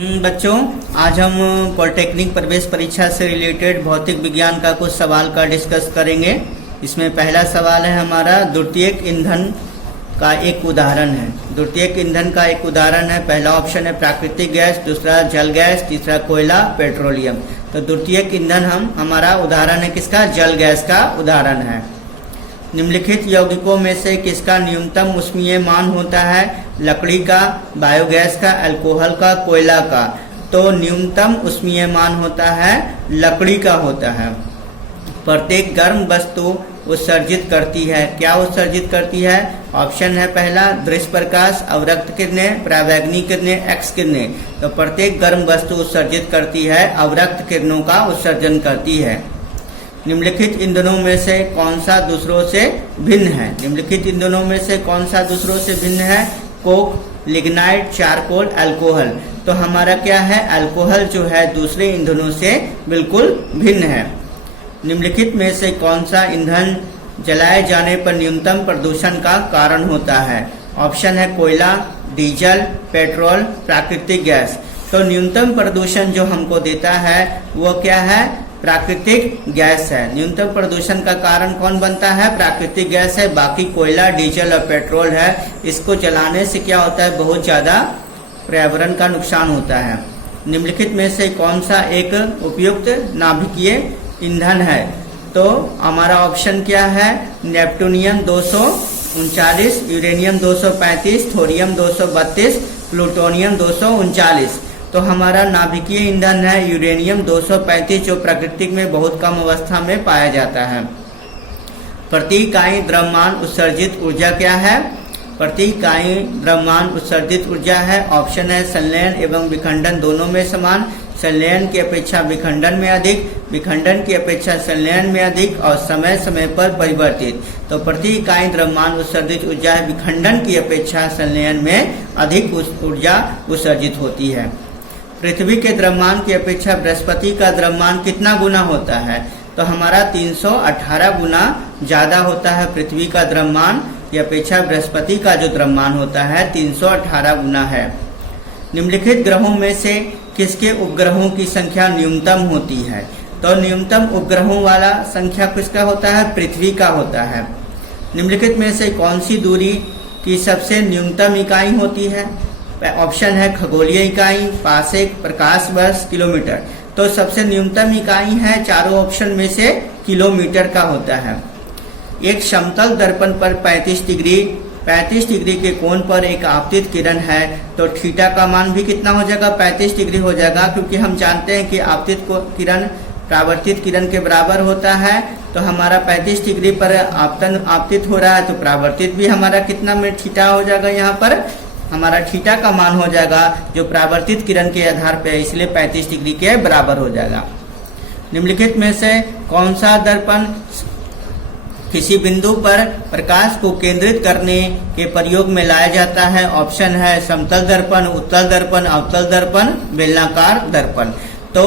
बच्चों, आज हम पॉलिटेक्निक प्रवेश परीक्षा से रिलेटेड भौतिक विज्ञान का कुछ सवाल का डिस्कस करेंगे। इसमें पहला सवाल है हमारा द्वितीयक ईंधन का एक उदाहरण है। द्वितीयक ईंधन का एक उदाहरण है, पहला ऑप्शन है प्राकृतिक गैस, दूसरा जल गैस, तीसरा कोयला, पेट्रोलियम। तो द्वितीयक ईंधन हमारा उदाहरण है किसका? जल गैस का उदाहरण है। निम्नलिखित यौगिकों में से किसका न्यूनतम ऊष्मीय मान होता है? लकड़ी का, बायोगैस का, अल्कोहल का, कोयला का। तो न्यूनतम ऊष्मीय मान होता है लकड़ी का होता है। प्रत्येक गर्म वस्तु उत्सर्जित करती है। क्या उत्सर्जित करती है? ऑप्शन है पहला दृश्य प्रकाश, अवरक्त किरणें, परावैंगनी किरणें, एक्स किरणें। तो प्रत्येक गर्म वस्तु उत्सर्जित करती है, अवरक्त किरणों का उत्सर्जन करती है। निम्नलिखित ईंधनों में से कौन सा दूसरों से भिन्न है? निम्नलिखित ईंधनों में से कौन सा दूसरों से भिन्न है? Coke, lignite, charcoal, alcohol. तो हमारा क्या है? अल्कोहल जो है दूसरे ईंधनों से बिल्कुल भिन्न है। निम्नलिखित में से कौन सा ईंधन जलाए जाने पर न्यूनतम प्रदूषण का कारण होता है? ऑप्शन है कोयला, डीजल, पेट्रोल, प्राकृतिक गैस। तो न्यूनतम प्रदूषण जो हमको देता है वो क्या है? प्राकृतिक गैस है। न्यूनतम प्रदूषण का कारण कौन बनता है? प्राकृतिक गैस है। बाकी कोयला, डीजल और पेट्रोल है, इसको जलाने से क्या होता है? बहुत ज्यादा पर्यावरण का नुकसान होता है। निम्नलिखित में से कौन सा एक उपयुक्त नाभिकीय ईंधन है? तो हमारा ऑप्शन क्या है? Neptunium 239, uranium 235, thorium 232, plutonium 239। तो हमारा नाभिकीय ईंधन है यूरेनियम 235, जो प्राकृतिक में बहुत कम अवस्था में पाया जाता है। प्रति इकाई द्रव्यमान उत्सर्जित ऊर्जा क्या है? प्रति इकाई द्रव्यमान उत्सर्जित ऊर्जा है, ऑप्शन है संलयन एवं विखंडन दोनों में समान, संलयन की अपेक्षा विखंडन में अधिक, विखंडन की अपेक्षा संलयन में अधिक और समय समय पर परिवर्तित। तो प्रति इकाई द्रव्यमान उत्सर्जित ऊर्जा विखंडन की अपेक्षा संलयन में अधिक ऊर्जा उत्सर्जित होती है। पृथ्वी के द्रव्यमान की अपेक्षा बृहस्पति का द्रव्यमान कितना गुना होता है? तो हमारा 318 गुना ज्यादा होता है पृथ्वी का द्रव्यमान की अपेक्षा बृहस्पति का जो द्रव्यमान होता है 318 गुना है। निम्नलिखित ग्रहों में से किसके उपग्रहों की संख्या न्यूनतम होती है? तो न्यूनतम उपग्रहों वाला संख्या किसका होता है? पृथ्वी का होता है। निम्नलिखित में से कौन सी दूरी की सबसे न्यूनतम इकाई होती है? ऑप्शन है खगोलीय इकाई, पासेक, प्रकाश वर्ष, किलोमीटर। तो सबसे न्यूनतम इकाई है चारों ऑप्शन में से किलोमीटर का होता है। एक समतल दर्पण पर 35 डिग्री के कोण पर एक आपतित किरण है, तो थीटा का मान भी कितना हो जाएगा? 35 डिग्री हो जाएगा, क्योंकि हम जानते हैं कि आपतित किरण परावर्तित किरण के बराबर होता है। तो हमारा 35 डिग्री पर आपतित हो रहा है, तो परावर्तित भी हमारा कितना में थीटा हो जाएगा? यहाँ पर हमारा थीटा का मान हो जाएगा जो परावर्तित किरण के आधार पर है, इसलिए 35 डिग्री के बराबर हो जाएगा। निम्नलिखित में से कौन सा दर्पण किसी बिंदु पर प्रकाश को केंद्रित करने के प्रयोग में लाया जाता है? ऑप्शन है समतल दर्पण, उत्तल दर्पण, अवतल दर्पण, बेलनाकार दर्पण। तो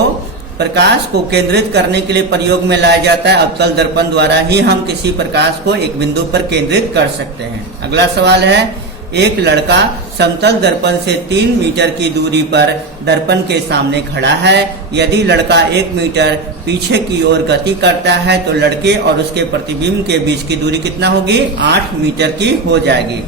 प्रकाश को केंद्रित करने के लिए प्रयोग में लाया जाता है अवतल दर्पण द्वारा ही हम किसी प्रकाश को एक बिंदु पर केंद्रित कर सकते हैं। अगला सवाल है, एक लड़का समतल दर्पण से 3 मीटर की दूरी पर दर्पण के सामने खड़ा है। यदि लड़का 1 मीटर पीछे की ओर गति करता है तो लड़के और उसके प्रतिबिंब के बीच की दूरी कितना होगी? 8 मीटर की हो जाएगी।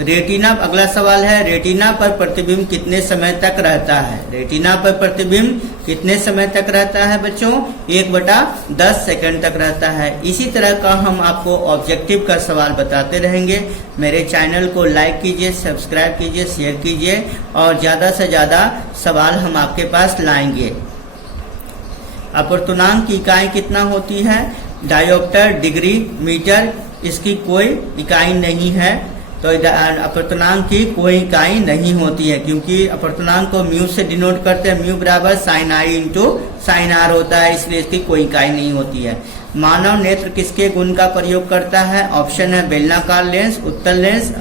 रेटिना, अगला सवाल है, रेटिना पर प्रतिबिंब कितने समय तक रहता है? रेटिना पर प्रतिबिंब कितने समय तक रहता है बच्चों? 1/10 सेकंड तक रहता है। इसी तरह का हम आपको ऑब्जेक्टिव का सवाल बताते रहेंगे। मेरे चैनल को लाइक कीजिए, सब्सक्राइब कीजिए, शेयर कीजिए और ज्यादा से ज्यादा सवाल हम आपके पास लाएंगे। अपवर्तनांक की इकाई कितना होती है? डायोप्टर, डिग्री, मीटर, इसकी कोई इकाई नहीं है। तो अपवर्तनांक की कोई इकाई नहीं होती है, क्योंकि अपवर्तनांक को म्यू से डिनोट करते हैं। म्यू बराबर sine i into sine r होता है, इसलिए इसकी कोई इकाई नहीं होती है। मानव नेत्र किसके गुण का प्रयोग करता है? ऑप्शन है बेलनाकार लेंस, उत्तल लेंस,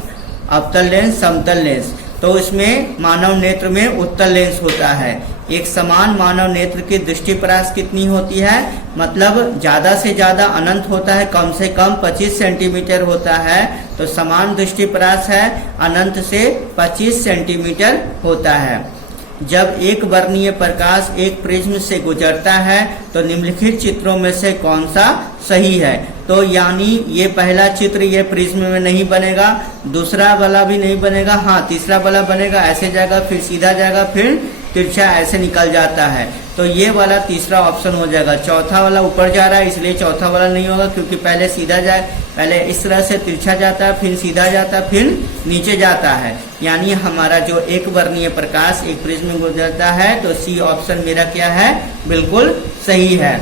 अवतल लेंस, समतल लेंस। तो इसमें मानव नेत्र में उत्तल लेंस होता है। एक समान मानव नेत्र की दृष्टिपरास कितनी होती है? मतलब ज्यादा से ज्यादा अनंत होता है, कम से कम 25 सेंटीमीटर होता है। तो समान दृष्टिपरास है, अनंत से 25 सेंटीमीटर होता है। जब एक वर्णीय प्रकाश एक प्रिज्म से गुजरता है तो निम्नलिखित चित्रों में से कौन सा सही है। तो यानी ये पहला चित्र ये प्रिज्म में नहीं बनेगा, दूसरा वाला भी नहीं बनेगा, हाँ तीसरा वाला बनेगा, ऐसे जाएगा फिर सीधा जाएगा फिर तिरछा ऐसे निकल जाता है, तो ये वाला तीसरा ऑप्शन हो जाएगा। चौथा वाला ऊपर जा रहा है इसलिए चौथा वाला नहीं होगा, क्योंकि पहले सीधा जाए, पहले इस तरह से तिरछा जाता है फिर सीधा जाता है फिर नीचे जाता है, यानी हमारा जो एक वर्णीय प्रकाश एक प्रिज्म में गुजरता है, तो सी ऑप्शन मेरा क्या है, बिल्कुल सही है।